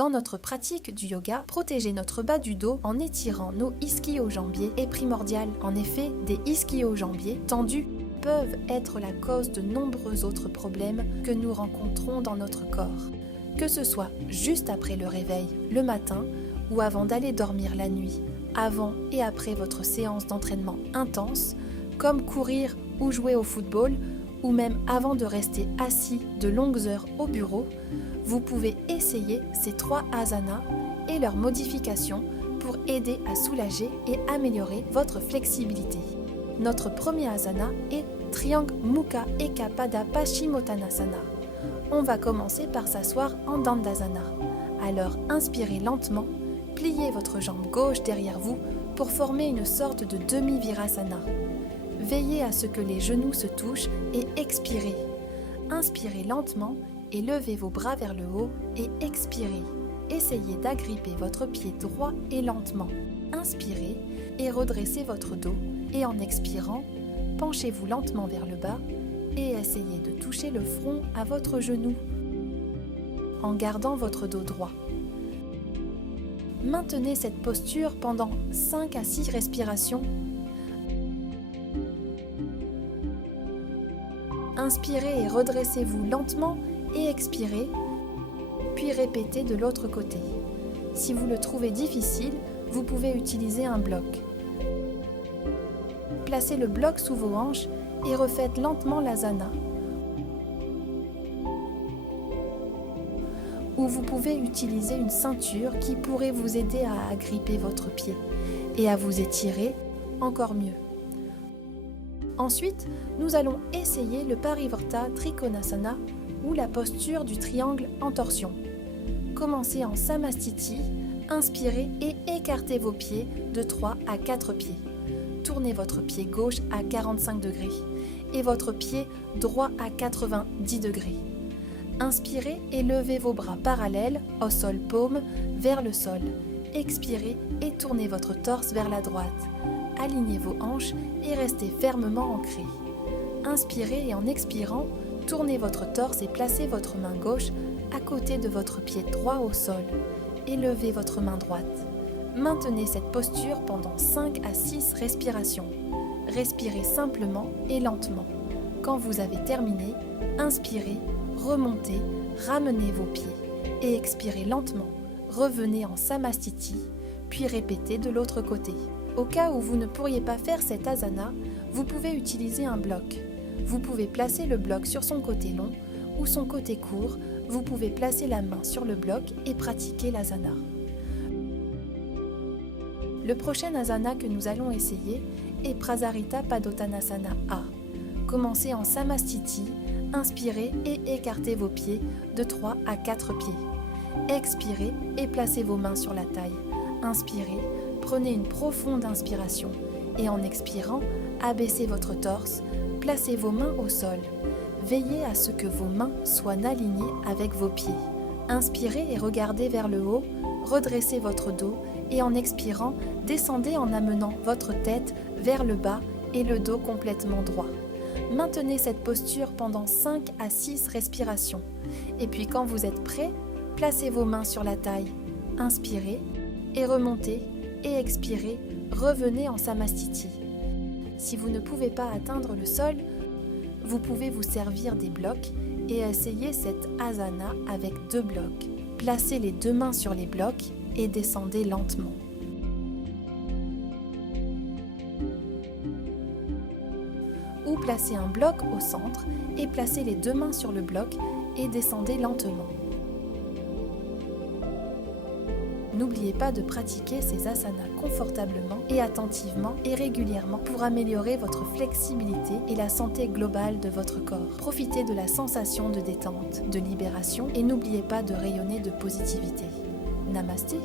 Dans notre pratique du yoga, protéger notre bas du dos en étirant nos ischio-jambiers est primordial. En effet, des ischio-jambiers tendus peuvent être la cause de nombreux autres problèmes que nous rencontrons dans notre corps. Que ce soit juste après le réveil, le matin, ou avant d'aller dormir la nuit, avant et après votre séance d'entraînement intense, comme courir ou jouer au football, ou même avant de rester assis de longues heures au bureau, vous pouvez essayer ces 3 asanas et leurs modifications pour aider à soulager et améliorer votre flexibilité. Notre premier asana est Triangle Mukha Eka Pada Paschimottanasana. On va commencer par s'asseoir en Dandasana. Alors inspirez lentement, pliez votre jambe gauche derrière vous pour former une sorte de demi-virasana. Veillez à ce que les genoux se touchent et expirez. Inspirez lentement et levez vos bras vers le haut et expirez. Essayez d'agripper votre pied droit et lentement. Inspirez et redressez votre dos et en expirant, penchez-vous lentement vers le bas et essayez de toucher le front à votre genou en gardant votre dos droit. Maintenez cette posture pendant 5 à 6 respirations. Inspirez et redressez-vous lentement et expirez, puis répétez de l'autre côté. Si vous le trouvez difficile, vous pouvez utiliser un bloc. Placez le bloc sous vos hanches et refaites lentement l'asana. Ou vous pouvez utiliser une ceinture qui pourrait vous aider à agripper votre pied et à vous étirer encore mieux. Ensuite, nous allons essayer le Parivarta Trikonasana ou la posture du triangle en torsion. Commencez en Samastiti, inspirez et écartez vos pieds de 3 à 4 pieds. Tournez votre pied gauche à 45 degrés et votre pied droit à 90 degrés. Inspirez et levez vos bras parallèles au sol, paume vers le sol. Expirez et tournez votre torse vers la droite. Alignez vos hanches et restez fermement ancrés. Inspirez et en expirant, tournez votre torse et placez votre main gauche à côté de votre pied droit au sol et levez votre main droite. Maintenez cette posture pendant 5 à 6 respirations. Respirez simplement et lentement. Quand vous avez terminé, inspirez, remontez, ramenez vos pieds et expirez lentement. Revenez en Samastiti, puis répétez de l'autre côté. Au cas où vous ne pourriez pas faire cet asana, vous pouvez utiliser un bloc. Vous pouvez placer le bloc sur son côté long ou son côté court. Vous pouvez placer la main sur le bloc et pratiquer l'asana. Le prochain asana que nous allons essayer est Prasarita Padottanasana A. Commencez en Samastiti, inspirez et écartez vos pieds de 3 à 4 pieds. Expirez et placez vos mains sur la taille. Inspirez, prenez une profonde inspiration et en expirant, abaissez votre torse, placez vos mains au sol. Veillez à ce que vos mains soient alignées avec vos pieds. Inspirez et regardez vers le haut, redressez votre dos et en expirant, descendez en amenant votre tête vers le bas et le dos complètement droit. Maintenez cette posture pendant 5 à 6 respirations. Et puis quand vous êtes prêt, placez vos mains sur la taille. Inspirez et remontez et expirez, revenez en Samastiti. Si vous ne pouvez pas atteindre le sol, vous pouvez vous servir des blocs et essayer cette asana avec 2 blocs. Placez les 2 mains sur les blocs et descendez lentement. Ou placez un bloc au centre et placez les 2 mains sur le bloc et descendez lentement. N'oubliez pas de pratiquer ces asanas confortablement et attentivement et régulièrement pour améliorer votre flexibilité et la santé globale de votre corps. Profitez de la sensation de détente, de libération et n'oubliez pas de rayonner de positivité. Namasté.